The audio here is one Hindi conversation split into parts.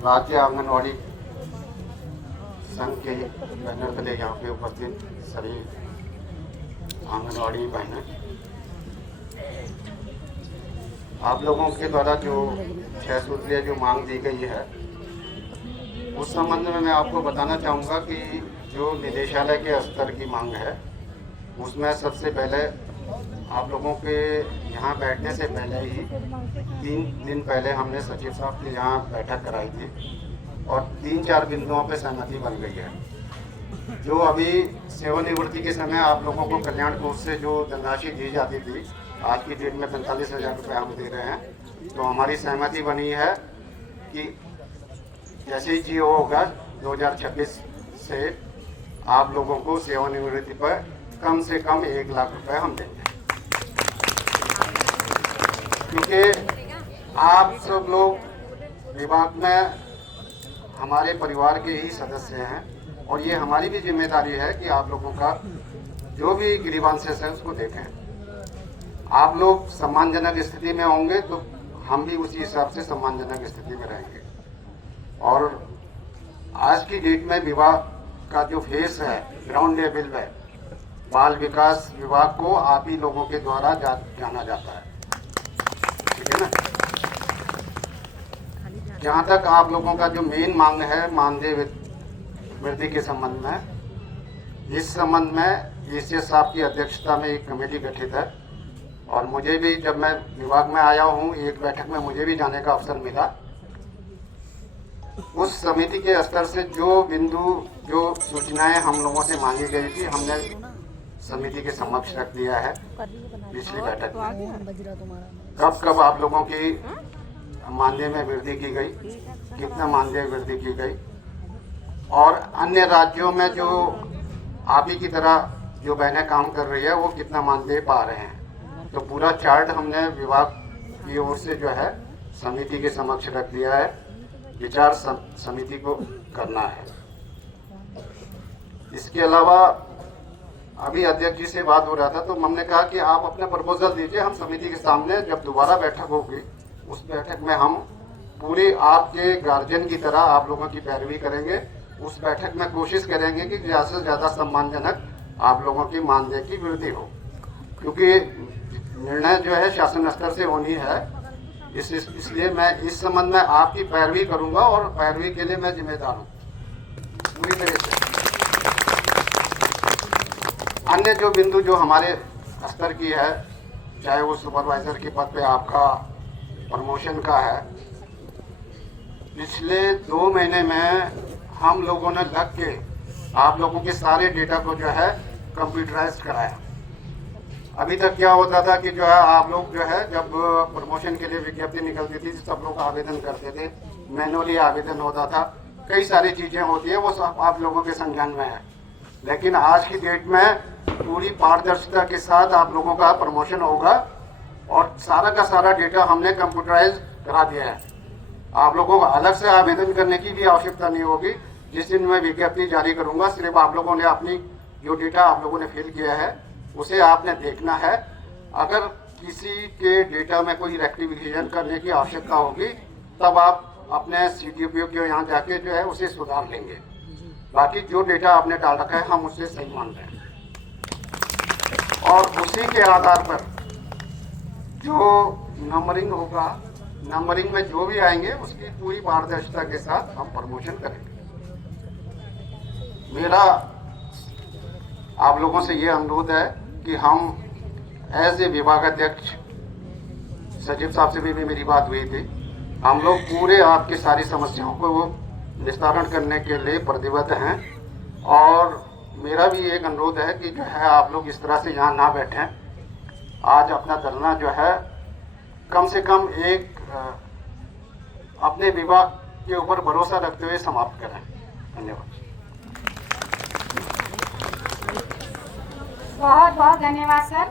राज्य आंगनवाड़ी संघ के बैनर तले यहाँ पे उपस्थित सभी आंगनवाड़ी बहनें, आप लोगों के द्वारा जो 6 सूत्रीय जो मांग दी गई है उस संबंध में मैं आपको बताना चाहूँगा कि जो निदेशालय के स्तर की मांग है उसमें सबसे पहले आप लोगों के यहाँ बैठने से पहले ही 3 दिन पहले हमने सचिव साहब के यहाँ बैठक कराई थी और 3-4 बिंदुओं पे सहमति बन गई है। जो अभी सेवानिवृत्ति के समय आप लोगों को कल्याण कोष से जो धनराशि दी जाती थी, आज की डेट में 45,000 रुपये हम दे रहे हैं, तो हमारी सहमति बनी है कि जैसे ही जीओ होगा 2026 से आप लोगों को सेवानिवृत्ति पर कम से कम 1 लाख रुपए हम देंगे, क्योंकि आप सब लोग विभाग में हमारे परिवार के ही सदस्य हैं और ये हमारी भी जिम्मेदारी है कि आप लोगों का जो भी ग्रीवांसेस है उसको देखें। आप लोग सम्मानजनक स्थिति में होंगे तो हम भी उसी हिसाब से सम्मानजनक स्थिति में रहेंगे। और आज की डेट में विभाग का जो फेस है ग्राउंड लेवल में, बाल विकास विभाग को आप ही लोगों के द्वारा जाना जाता है, ठीक है ना। जहाँ तक आप लोगों का जो मेन मांग है मानदेय वृद्धि के संबंध में, इस संबंध में ईसीएस साहब की अध्यक्षता में एक कमेटी गठित है और मुझे भी जब मैं विभाग में आया हूँ एक बैठक में मुझे भी जाने का अवसर मिला। उस समिति के स्तर से जो बिंदु जो सूचनाएं हम लोगों से मांगी गई थी हमने समिति के समक्ष रख दिया है पिछली बैठक में। कब कब आप लोगों की मानदेय में वृद्धि की गई, कितना मानदेय वृद्धि की गई और अन्य राज्यों में जो आप ही की तरह जो बहनें काम कर रही है वो कितना मानदेय पा रहे हैं, तो पूरा चार्ट हमने विभाग की ओर से जो है समिति के समक्ष रख दिया है। विचार समिति को करना है। इसके अलावा अभी अध्यक्ष जी से बात हो रहा था तो हमने कहा कि आप अपना प्रपोजल दीजिए, हम समिति के सामने जब दोबारा बैठक होगी उस बैठक में हम पूरे आपके गार्जियन की तरह आप लोगों की पैरवी करेंगे। उस बैठक में कोशिश करेंगे कि ज़्यादा से ज़्यादा सम्मानजनक आप लोगों की मानदेय की वृद्धि हो, क्योंकि निर्णय जो है शासन स्तर से होनी है। इसलिए मैं इस संबंध में आपकी पैरवी करूंगा और पैरवी के लिए मैं जिम्मेदार हूँ पूरी तरह से। अन्य जो बिंदु जो हमारे स्तर की है, चाहे वो सुपरवाइजर के पद पे आपका प्रमोशन का है, पिछले 2 महीने में हम लोगों ने लग के आप लोगों के सारे डेटा को जो है कंप्यूटराइज कराया। अभी तक क्या होता था कि जो है आप लोग जो है जब प्रमोशन के लिए विज्ञप्ति निकलती थी सब लोग आवेदन करते थे, मैनुअली आवेदन होता था, कई सारी चीज़ें होती हैं वो सब आप लोगों के संज्ञान में है। लेकिन आज की डेट में पूरी पारदर्शिता के साथ आप लोगों का प्रमोशन होगा और सारा का सारा डेटा हमने कंप्यूटराइज करा दिया है। आप लोगों को अलग से आवेदन करने की भी आवश्यकता नहीं होगी। जिस दिन मैं विज्ञप्ति जारी करूंगा सिर्फ आप लोगों ने अपनी जो डेटा आप लोगों ने फिल किया है उसे आपने देखना है। अगर किसी के डेटा में कोई रेक्टिफिकेशन करने की आवश्यकता होगी तब आप अपने CDPO के यहाँ जाके जो है उसे सुधार लेंगे। बाकी जो डेटा आपने डाल रखा है हम उससे सही मान रहे हैं और उसी के आधार पर जो नंबरिंग होगा, नंबरिंग में जो भी आएंगे उसकी पूरी पारदर्शिता के साथ हम प्रमोशन करेंगे। मेरा आप लोगों से ये अनुरोध है कि हम एज ए विभाग अध्यक्ष सचिव साहब से भी मेरी बात हुई थी, हम लोग पूरे आपकी सारी समस्याओं को वो निस्तारण करने के लिए प्रतिबद्ध हैं। और मेरा भी एक अनुरोध है कि जो है आप लोग इस तरह से यहाँ ना बैठें, आज अपना धरना जो है कम से कम एक अपने विभाग के ऊपर भरोसा रखते हुए समाप्त करें। धन्यवाद। बहुत बहुत धन्यवाद सर।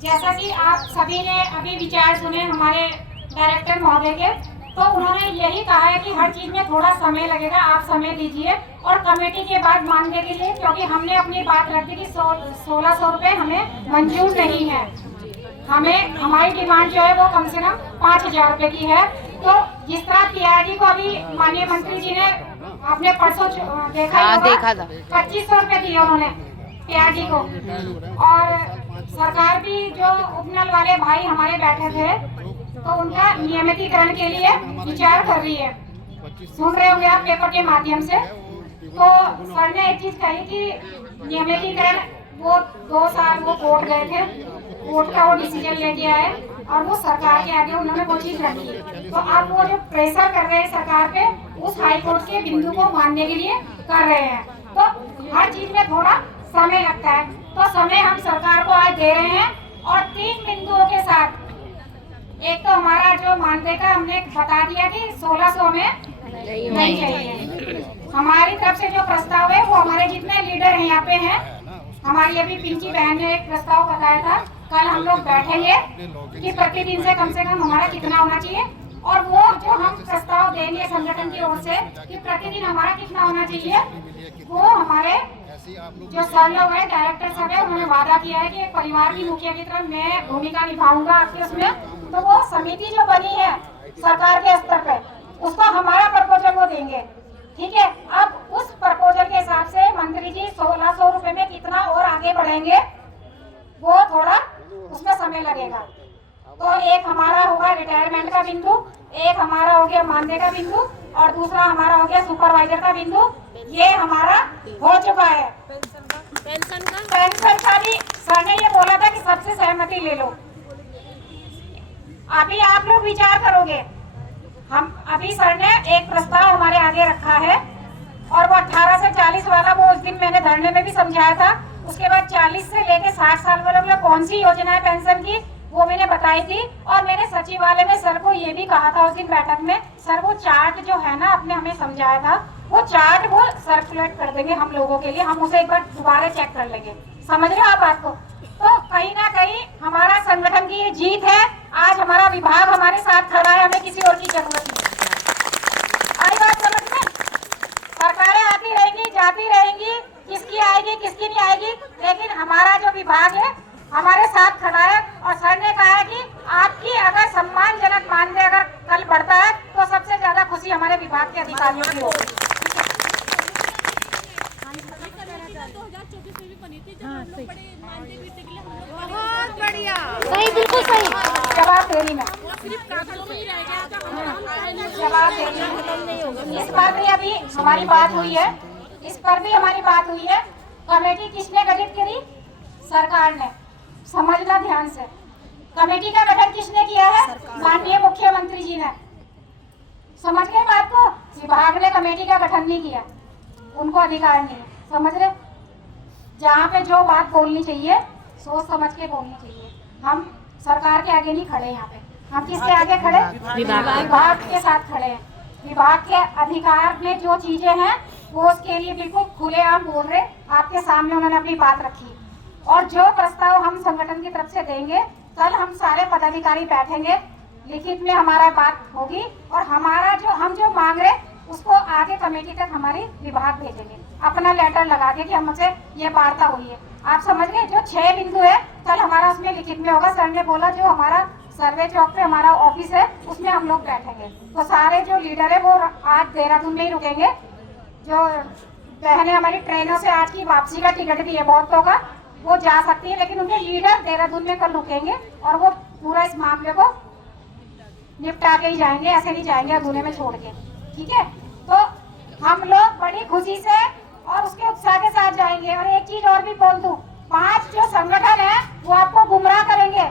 जैसा कि आप सभी ने अभी विचार सुने हमारे डायरेक्टर महोदय के, तो उन्होंने यही कहा है कि हर चीज में थोड़ा समय लगेगा, आप समय दीजिए और कमेटी के बाद मानने के लिए, क्योंकि हमने अपनी बात रख दी कि 1600 रुपये हमें मंजूर नहीं है। हमें हमारी डिमांड जो है वो कम से कम 5000 रुपये की है। तो जिस तरह किया PRD को अभी माननीय मंत्री जी ने आपने परसों देखा ही होगा, देखा था। 2500 रुपए दिए उन्होंने PRD को। और सरकार भी जो उपनल वाले भाई हमारे बैठे थे तो उनका नियमितीकरण के लिए विचार कर रही है। सुन रहे होंगे आप पेपर के माध्यम से। तो सर ने एक चीज कही कि नियमितीकरण वो 2 साल वो कोर्ट गए थे, कोर्ट का वो डिसीजन लेके आए और वो सरकार के आगे उन्होंने वो चीज रखी। तो अब वो जो प्रेशर कर रहे हैं सरकार पे उस हाई कोर्ट के बिंदु को मानने के लिए कर रहे हैं। तो हर चीज में थोड़ा समय लगता है, तो समय हम सरकार को आज दे रहे हैं और 3 बिंदुओं के साथ। एक तो हमारा जो मानदेय का हमने बता दिया कि 1600 में नहीं चाहिए। हमारी तरफ से जो प्रस्ताव है वो हमारे जितने लीडर हैं यहाँ पे हैं, हमारी अभी पिंकी बहन ने एक प्रस्ताव बताया था, कल हम लोग बैठेंगे कि प्रतिदिन से कम हमारा कितना होना चाहिए और वो जो हम प्रस्ताव देंगे संगठन की ओर से कि प्रतिदिन हमारा कितना होना चाहिए, वो हमारे जो सर लोग हैं डायरेक्टर सब है उन्होंने वादा किया है कि परिवार की मुखिया की तरफ मैं भूमिका निभाऊंगा आपके उसमें। तो वो समिति जो बनी है सरकार के स्तर पे उसका हमारा प्रपोजल वो देंगे, ठीक है। अब उस प्रपोजल के हिसाब से मंत्री जी 1600 रुपए में कितना और आगे बढ़ेंगे वो थोड़ा उसमें समय लगेगा। तो एक हमारा होगा रिटायरमेंट का बिंदु, एक हमारा हो गया मानदेय का बिंदु और दूसरा हमारा हो गया सुपरवाइजर का बिंदु। ये हमारा हो चुका है। पेंशन का भी सर ने ये बोला था कि सबसे सहमति ले लो। अभी आप लोग विचार करोगे, हम अभी सर ने एक प्रस्ताव हमारे आगे रखा है और वो 18 से 40 वाला वो उस दिन मैंने धरने में भी समझाया था। उसके बाद 40 से लेके 60 साल वालों के लिए कौन सी योजना है पेंशन की वो मैंने बताई थी और मैंने सचिवालय में सर को ये भी कहा था उस दिन बैठक में, सर वो चार्ट जो है ना आपने हमें समझाया था वो चार्ट वो सर्कुलेट कर देंगे हम लोगों के लिए, हम उसे एक बार दोबारा चेक कर लेंगे। समझ रहे हो आप बात को? तो कहीं ना कहीं हमारा संगठन की ये जीत है। आज हमारा विभाग हमारे साथ खड़ा है, हमें किसी और की जरूरत नहीं। आई बात समझ में? सरकारें आती रहेंगी जाती रहेंगी, किसकी आएगी किसकी नहीं आएगी, लेकिन हमारा जो विभाग है हमारे साथ खड़ा है। और सर ने कहा है कि आपकी अगर सम्मानजनक मानदेय अगर कल बढ़ता है तो सबसे ज्यादा खुशी हमारे विभाग के अधिकारियों की होगी। बहुत बढ़िया, सही, बिल्कुल सही जवाब दे रही मैं, जवाब दे रही। इस पर भी अभी हमारी बात हुई है, इस पर भी हमारी बात हुई है। कमेटी किसने गठित करी? सरकार ने। समझना ध्यान से, कमेटी का गठन किसने किया है? माननीय मुख्यमंत्री जी ने। समझ गए बात को? विभाग ने कमेटी का गठन नहीं किया, उनको अधिकार नहीं है। समझ रहे? जहाँ पे जो बात बोलनी चाहिए सोच समझ के बोलनी चाहिए। हम सरकार के आगे नहीं खड़े, यहाँ पे हम किसके आगे खड़े? विभाग के साथ खड़े हैं। विभाग के अधिकार में जो चीजें हैं वो उसके लिए बिल्कुल खुलेआम बोल रहे, आपके सामने उन्होंने अपनी बात रखी। और जो प्रस्ताव हम संगठन की तरफ से देंगे, कल हम सारे पदाधिकारी बैठेंगे, लिखित में हमारा बात होगी और हमारा जो हम जो मांग रहे उसको आगे कमेटी तक हमारी विभाग भेजेंगे, अपना लेटर लगा के कि हमसे ये वार्ता हुई है। आप समझ गए? जो 6 बिंदु है कल हमारा उसमें लिखित में होगा। सर ने बोला जो हमारा सर्वे चौक पे हमारा ऑफिस है उसमें हम लोग बैठेंगे। तो सारे जो लीडर है वो आज देहरादून में ही रुकेंगे। जो बहनें हमारी ट्रेनों से आज की वापसी का टिकट भी है बहुतों का, वो जा सकती है, लेकिन उनके लीडर देहरादून में कल रुकेंगे और वो पूरा इस मामले को निपटा के ही जाएंगे, ऐसे नहीं जाएंगे अधूरे में छोड़ के, ठीक है। तो हम लोग बड़ी खुशी से और उसके उत्साह के साथ जाएंगे। और एक चीज और भी बोल दूं, 5 जो संगठन है वो आपको गुमराह करेंगे,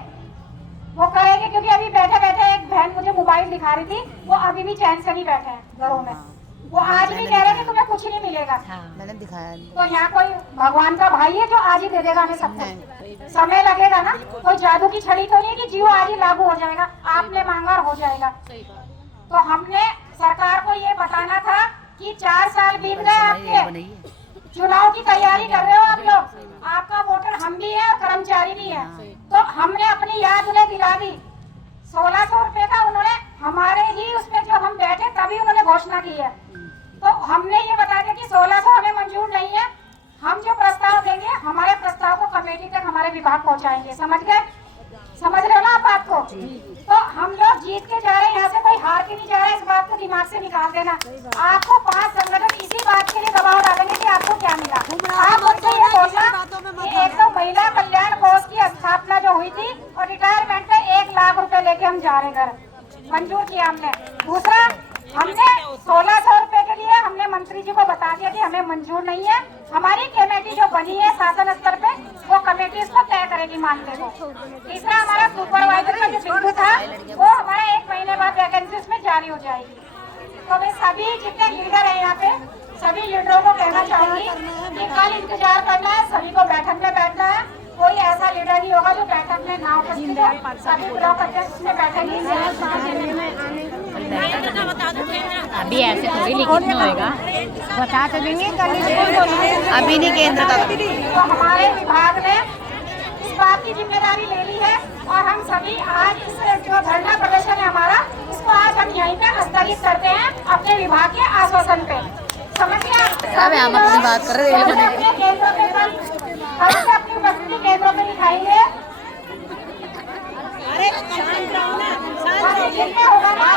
वो करेंगे, क्योंकि अभी बैठे बैठे एक बहन मुझे मोबाइल दिखा रही थी, वो अभी भी चैन से नहीं बैठे हैं घरों में। वो आज भी कह रहे कि तुम्हें कुछ नहीं मिलेगा। मैंने दिखाया। तो यहाँ कोई भगवान का भाई है जो आज ही दे देगा हमें सब कुछ? समय लगेगा ना, कोई जादू की छड़ी तो नहीं कि जीव आज ही लागू हो जाएगा, आपने मांगा हो जाएगा। तो हमने सरकार को ये बताना था कि 4 साल बीत गए आपके, चुनाव की तैयारी कर रहे हो आप लोग, आपका वोटर हम भी है और कर्मचारी भी है। तो हमने अपनी याद उन्हें दिला दी। 1600 रुपए का उन्होंने हमारे ही उसमें जो हम बैठे तभी उन्होंने घोषणा की है। तो हमने ये बता दिया कि 1600 हमें मंजूर नहीं है, हम जो प्रस्ताव देंगे हमारे प्रस्ताव को कमेटी तक हमारे विभाग पहुंचाएंगे। समझ गए? समझ रहे हो ना आप बात को? तो हम लोग जीत के जा रहे हैं, यहाँ से कोई हार के नहीं जा रहा है, इस बात को दिमाग से निकाल देना। आपको 5 संगठन इसी बात के लिए दबाव डालेंगे कि आपको क्या मिला। आप मुझसे ये बोलना कि एक तो महिला कल्याण कोष की स्थापना जो हुई थी और रिटायरमेंट पे 1 लाख रुपए लेके हम जा रहे घर, मंजूर किया हमने। दूसरा, हमने 1600 रुपए के लिए हमने मंत्री जी को बता दिया कि हमें मंजूर नहीं है। हमारी कमेटी जो बनी है शासन स्तर पे, वो कमेटी इसको तय करेगी मामले को। तीसरा, हमारा सुपरवाइजर का जो बिंदु था वो हमारा 1 महीने बाद वैकेंसी उसमें जारी हो जाएगी। तो मैं सभी जितने लीडर हैं यहाँ पे, सभी लीडरों को कहना चाहूंगी कि कल इंतजार करना है, सभी को बैठक में बैठना है। कोई ऐसा लीडर नहीं होगा जो बैठक में ना उपस्थित हो। सभी ब्लॉक अध्यक्ष में बैठक नहीं अभी ऐसे थोड़ी लिखित में होएगा, बता तो देंगे कल अभी नहीं केंद्र का। तो हमारे विभाग ने इस बात की जिम्मेदारी ले ली है और हम सभी आज इस जो धरना प्रदर्शन है हमारा, इसको आज हम यहीं पे स्थगित करते हैं अपने विभाग के आश्वासन पे। समझ गए आप? हम अपनी बात कर रहे हैं। अपने केंद्रों पे कल हम से अपनी उपस्थिति केंद्रों पे दिखाएंगे। अरे शांत रहो ना, शांत होगा ना।